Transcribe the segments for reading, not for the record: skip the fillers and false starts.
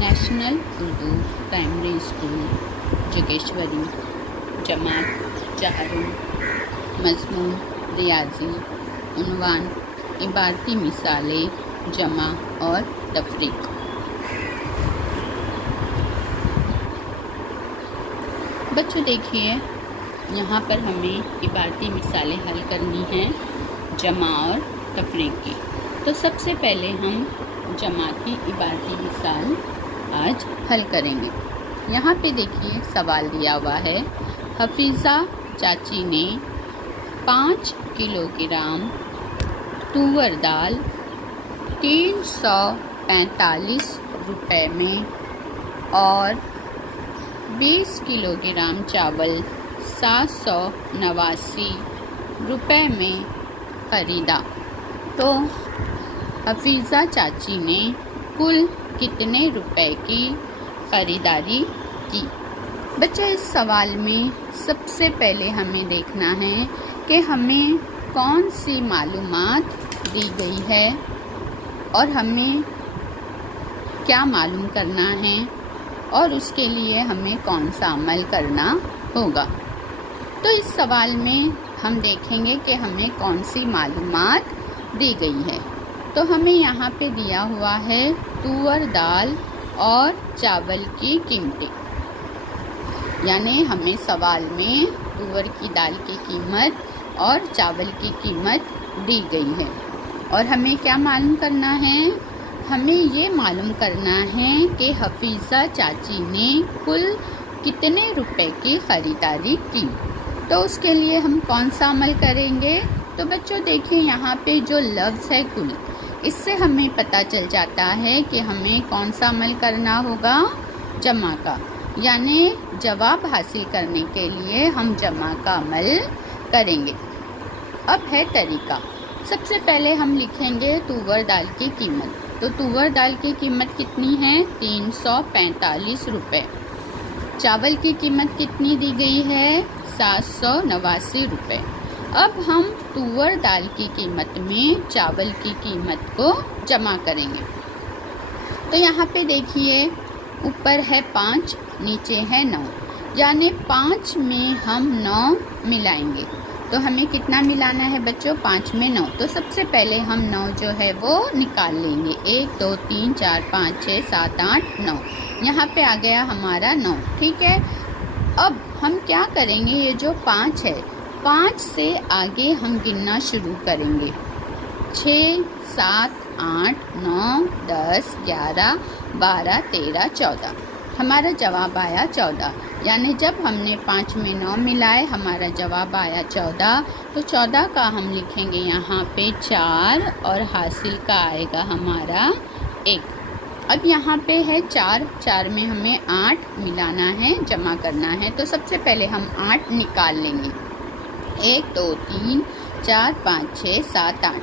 National Urdu primary school Jogeshwari, जमात चाहरुम, मज़मून रियाजी, उन्वान इबारती मिसालें, जमा और तफरीक। बच्चों देखिए, यहाँ पर हमें इबारती मिसालें हल करनी हैं जमा और तफरीक की। तो सबसे पहले हम जमा की इबारती मिसाल आज हल करेंगे। यहाँ पे देखिए सवाल दिया हुआ है, हफीज़ा चाची ने 5 किलोग्राम तुअर दाल 345 रुपए में और 20 किलोग्राम चावल 789 रुपए में ख़रीदा। तो हफीज़ा चाची ने कुल कितने रुपए की ख़रीदारी की? बच्चे, इस सवाल में सबसे पहले हमें देखना है कि हमें कौन सी मालूमात दी गई है और हमें क्या मालूम करना है और उसके लिए हमें कौन सा अमल करना होगा। तो इस सवाल में हम देखेंगे कि हमें कौन सी मालूमात दी गई है। तो हमें यहाँ पे दिया हुआ है तुअर दाल और चावल की कीमतें, यानी हमें सवाल में तुअर की दाल की कीमत और चावल की कीमत दी गई है। और हमें क्या मालूम करना है? हमें ये मालूम करना है कि हफीज़ा चाची ने कुल कितने रुपए की ख़रीदारी की। तो उसके लिए हम कौन सा अमल करेंगे? तो बच्चों देखिए, यहाँ पे जो लफ्ज़ है कुल, इससे हमें पता चल जाता है कि हमें कौन सा अमल करना होगा, जमा का। यानी जवाब हासिल करने के लिए हम जमा का अमल करेंगे। अब है तरीका। सबसे पहले हम लिखेंगे तुअर दाल की कीमत। तो तुअर दाल की कीमत कितनी है? 345 रुपये। चावल की कीमत कितनी दी गई है? 789 रुपये। अब हम तुअर दाल की कीमत में चावल की कीमत को जमा करेंगे। तो यहाँ पे देखिए, ऊपर है 5, नीचे है 9, यानी 5 में हम 9 मिलाएंगे। तो हमें कितना मिलाना है बच्चों? 5 में 9। तो सबसे पहले हम 9 जो है वो निकाल लेंगे। 1 2 3 4 5 6 7 8 9। यहाँ पे आ गया हमारा 9। ठीक है। अब हम क्या करेंगे? ये जो 5 है, 5 से आगे हम गिनना शुरू करेंगे। 6 7 8 9 10 11 12 13 14। हमारा जवाब आया 14। यानी जब हमने 5 में 9 मिलाए, हमारा जवाब आया 14। तो 14 का हम लिखेंगे यहाँ पे 4 और हासिल का आएगा हमारा 1। अब यहाँ पे है 4, 4 में हमें 8 मिलाना है, जमा करना है। तो सबसे पहले हम 8 निकाल लेंगे। 1 2 3 4 5 6 7 8।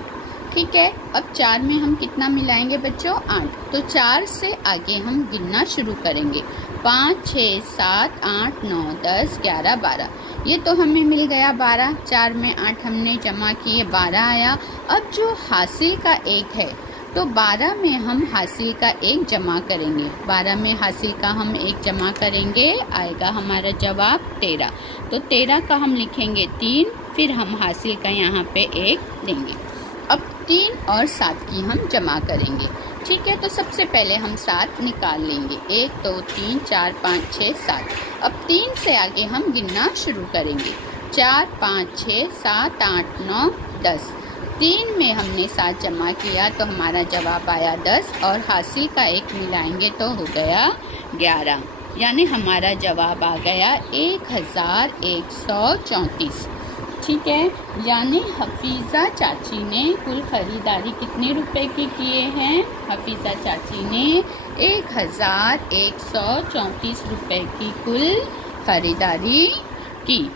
ठीक है। अब 4 में हम कितना मिलाएंगे बच्चों? 8। तो 4 से आगे हम गिनना शुरू करेंगे। 5 6 7 8 9 10 11 12। ये तो हमें मिल गया 12। 4 में 8 हमने जमा किए, 12 आया। अब जो हासिल का 1 है, तो 12 में हम हासिल का 1 जमा करेंगे। 12 में हासिल का हम 1 जमा करेंगे, आएगा हमारा जवाब 13। तो 13 का हम लिखेंगे 3, फिर हम हासिल का यहाँ पे 1 देंगे। अब 3 और 7 की हम जमा करेंगे। ठीक है। तो सबसे पहले हम 7 निकाल लेंगे। 1 2 3 4 5 6 7। अब 3 से आगे हम गिनना शुरू करेंगे। 4 5 6 7 8 9 10। 3 में हमने 7 जमा किया, तो हमारा जवाब आया 10 और हासिल का 1 मिलाएंगे तो हो गया 11। यानी हमारा जवाब आ गया 1134। ठीक है। यानी हफीज़ा चाची ने कुल ख़रीदारी कितने रुपए की किए हैं? हफीज़ा चाची ने 1134 रुपए की कुल ख़रीदारी की।